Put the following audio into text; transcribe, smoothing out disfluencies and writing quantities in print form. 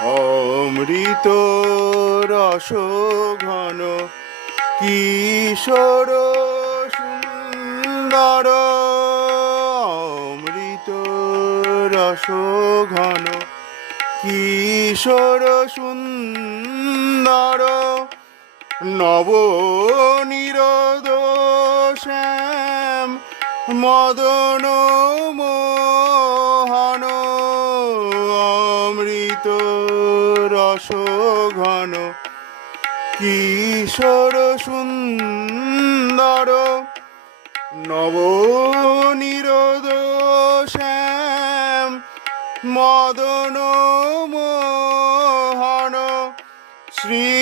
অমৃত রস ঘন কিশোর সুন্দর, অমৃত রস ঘন কিশোর সুন্দর, নব নিরোদ শ্যাম মদন মোহন, অমৃত রস ঘন কিশোর সুন্দর, নব নিরোদ শ্যাম মদন মোহন, শ্রী